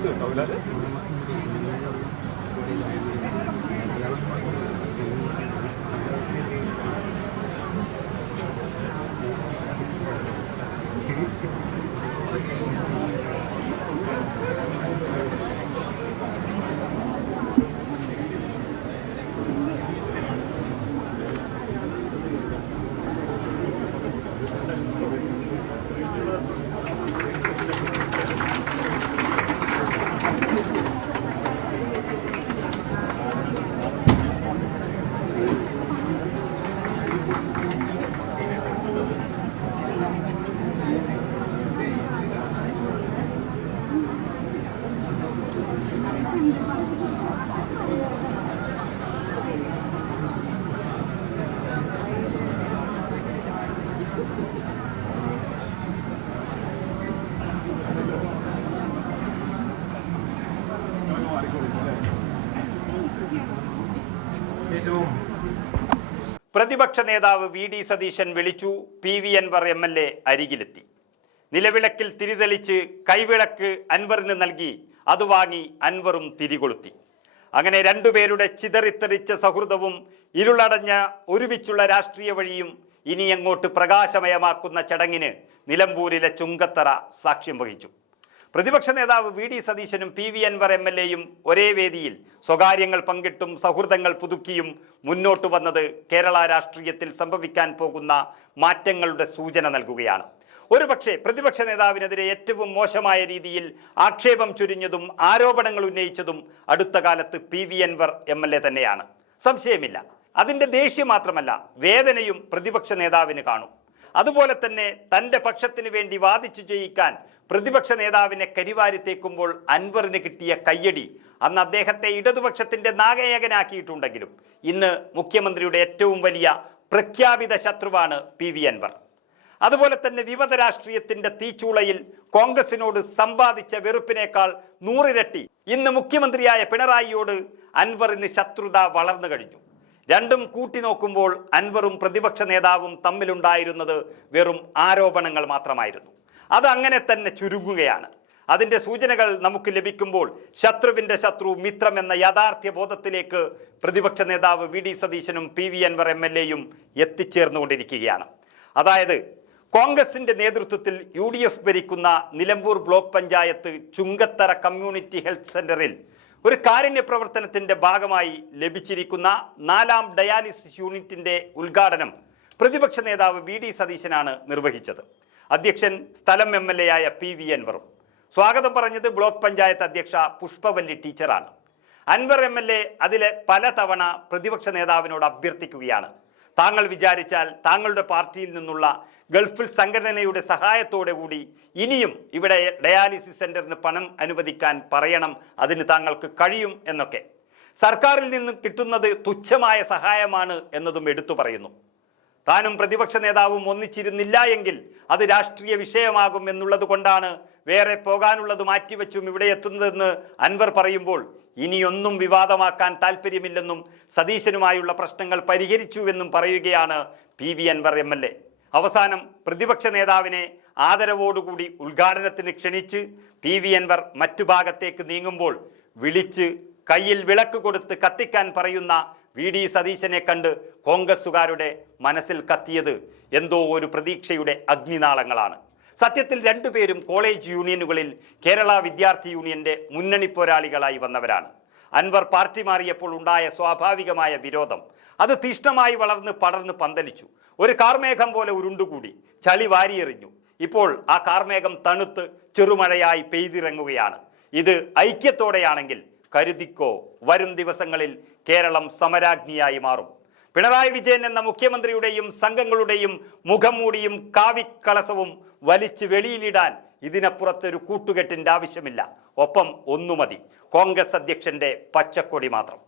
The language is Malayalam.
Tak ulat. lah. പ്രതിപക്ഷ നേതാവ് വി ഡി സതീശൻ വിളിച്ചു P V Anvar M L A അരികിലെത്തി. നിലവിളക്കിൽ തിരിതെളിച്ച് കൈവിളക്ക് അൻവറിന് നൽകി അത് വാങ്ങി അൻവറും തിരികൊളുത്തി. അങ്ങനെ രണ്ടുപേരുടെ ചിതറിത്തെറിച്ച സൗഹൃദവും ഇരുളടഞ്ഞ ഒരുമിച്ചുള്ള രാഷ്ട്രീയ വഴിയും ഇനി അങ്ങോട്ട് പ്രകാശമയമാക്കുന്ന ചടങ്ങിന് നിലമ്പൂരിലെ ചുങ്കത്തറ സാക്ഷ്യം വഹിച്ചു. പ്രതിപക്ഷ നേതാവ് വി ഡി സതീശനും P V Anvar M L എയും ഒരേ വേദിയിൽ സ്വകാര്യങ്ങൾ പങ്കിട്ടും സൗഹൃദങ്ങൾ പുതുക്കിയും മുന്നോട്ട് വന്നത് കേരള രാഷ്ട്രീയത്തിൽ സംഭവിക്കാൻ പോകുന്ന മാറ്റങ്ങളുടെ സൂചന നൽകുകയാണ്. ഒരുപക്ഷെ പ്രതിപക്ഷ നേതാവിനെതിരെ ഏറ്റവും മോശമായ രീതിയിൽ ആക്ഷേപം ചുരിഞ്ഞതും ആരോപണങ്ങൾ ഉന്നയിച്ചതും അടുത്ത കാലത്ത് P V Anvar M L A തന്നെയാണ്. സംശയമില്ല. അതിന്റെ ദേഷ്യം മാത്രമല്ല വേദനയും പ്രതിപക്ഷ നേതാവിന് കാണും. അതുപോലെ തന്നെ തന്റെ പക്ഷത്തിന് വേണ്ടി വാദിച്ചു ജയിക്കാൻ പ്രതിപക്ഷ നേതാവിനെ കരിവാരിത്തേക്കുമ്പോൾ അൻവറിന് കിട്ടിയ കയ്യടി അന്ന് അദ്ദേഹത്തെ ഇടതുപക്ഷത്തിന്റെ നാഗേയകനാക്കിയിട്ടുണ്ടെങ്കിലും ഇന്ന് മുഖ്യമന്ത്രിയുടെ ഏറ്റവും വലിയ പ്രഖ്യാപിത ശത്രുവാണ് പി വി അൻവർ. അതുപോലെ തന്നെ വിമത രാഷ്ട്രീയത്തിന്റെ തീച്ചൂളയിൽ കോൺഗ്രസിനോട് സമ്പാദിച്ച വെറുപ്പിനേക്കാൾ നൂറിരട്ടി ഇന്ന് മുഖ്യമന്ത്രിയായ പിണറായിയോട് അൻവറിന് ശത്രുത വളർന്നു കഴിഞ്ഞു. രണ്ടും കൂട്ടി നോക്കുമ്പോൾ അൻവറും പ്രതിപക്ഷ നേതാവും തമ്മിലുണ്ടായിരുന്നത് വെറും ആരോപണങ്ങൾ മാത്രമായിരുന്നു. അത് അങ്ങനെ തന്നെ ചുരുങ്ങുകയാണ്. അതിന്റെ സൂചനകൾ നമുക്ക് ലഭിക്കുമ്പോൾ ശത്രുവിന്റെ ശത്രു മിത്രം എന്ന യാഥാർത്ഥ്യ ബോധത്തിലേക്ക് പ്രതിപക്ഷ നേതാവ് വി ഡി സതീശനും P V Anvar M L എയും എത്തിച്ചേർന്നുകൊണ്ടിരിക്കുകയാണ്. അതായത് കോൺഗ്രസിന്റെ നേതൃത്വത്തിൽ യു ഡി എഫ് ഭരിക്കുന്ന Nilambur block panchayat Chungathara community health സെന്ററിൽ ഒരു കാരുണ്യ പ്രവർത്തനത്തിന്റെ ഭാഗമായി ലഭിച്ചിരിക്കുന്ന നാലാം ഡയാലിസിസ് യൂണിറ്റിന്റെ ഉദ്ഘാടനം പ്രതിപക്ഷ നേതാവ് വി ഡി സതീശനാണ് നിർവഹിച്ചത്. അധ്യക്ഷൻ സ്ഥലം എം എൽ എ ആയ പി വി അൻവറും. സ്വാഗതം പറഞ്ഞത് ബ്ലോക്ക് പഞ്ചായത്ത് അധ്യക്ഷ പുഷ്പവല്ലി ടീച്ചറാണ്. അൻവർ എം എൽ എ അതിലെ പലതവണ പ്രതിപക്ഷ നേതാവിനോട് അഭ്യർത്ഥിക്കുകയാണ്. താങ്കൾ വിചാരിച്ചാൽ താങ്കളുടെ പാർട്ടിയിൽ നിന്നുള്ള ഗൾഫിൽ സംഘടനയുടെ സഹായത്തോടെ കൂടി ഇനിയും ഇവിടെ ഡയാലിസിസ് സെന്ററിന് പണം അനുവദിക്കാൻ പറയണം അതിന് താങ്കൾക്ക് കഴിയും എന്നൊക്കെ. സർക്കാരിൽ നിന്ന് കിട്ടുന്നത് തുച്ഛമായ സഹായമാണ് എന്നതും എടുത്തു പറയുന്നു. താനും പ്രതിപക്ഷ നേതാവും ഒന്നിച്ചിരുന്നില്ല എങ്കിൽ അത് രാഷ്ട്രീയ വിഷയമാകും എന്നുള്ളത് കൊണ്ടാണ് വേറെ പോകാനുള്ളത് മാറ്റിവെച്ചും ഇവിടെ എത്തുന്നതെന്ന് അൻവർ പറയുമ്പോൾ ഇനിയൊന്നും വിവാദമാക്കാൻ താല്പര്യമില്ലെന്നും സതീശനുമായുള്ള പ്രശ്നങ്ങൾ പരിഹരിച്ചുവെന്നും പറയുകയാണ് P V Anvar M L A. അവസാനം പ്രതിപക്ഷ നേതാവിനെ ആദരവോടുകൂടി ഉദ്ഘാടനത്തിന് ക്ഷണിച്ച് പി വി അൻവർ മറ്റു ഭാഗത്തേക്ക് നീങ്ങുമ്പോൾ വിളിച്ച് കയ്യിൽ വിളക്ക് കൊടുത്ത് കത്തിക്കാൻ പറയുന്ന വി ഡി സതീശനെ കണ്ട് കോൺഗ്രസുകാരുടെ മനസ്സിൽ കത്തിയത് എന്തോ ഒരു പ്രതീക്ഷയുടെ അഗ്നിനാളങ്ങളാണ്. സത്യത്തിൽ രണ്ടുപേരും കോളേജ് യൂണിയനുകളിൽ കേരള വിദ്യാർത്ഥി യൂണിയന്റെ മുന്നണി പോരാളികളായി വന്നവരാണ്. അൻവർ പാർട്ടി മാറിയപ്പോൾ ഉണ്ടായ സ്വാഭാവികമായ വിരോധം. അത് തീഷ്ണമായി വളർന്ന് പടർന്ന് പന്തലിച്ചു. ഒരു കാർമേഘം പോലെ ഉരുണ്ടുകൂടി ചളി വാരിയെറിഞ്ഞു. ഇപ്പോൾ ആ കാർമേഘം തണുത്ത് ചെറുമഴയായി പെയ്തിറങ്ങുകയാണ്. ഇത് ഐക്യത്തോടെയാണെങ്കിൽ കരുതിക്കോ വരും ദിവസങ്ങളിൽ കേരളം സമരാഗ്നിയായി മാറും. പിണറായി വിജയൻ എന്ന മുഖ്യമന്ത്രിയുടെയും സംഘങ്ങളുടെയും മുഖം മൂടിയും കാവിക്കളസവും വലിച്ചു വെളിയിലിടാൻ ഇതിനപ്പുറത്തൊരു കൂട്ടുകെട്ടിന്റെ ആവശ്യമില്ല. ഒപ്പം ഒന്നു മതി കോൺഗ്രസ് അധ്യക്ഷന്റെ പച്ചക്കൊടി മാത്രം.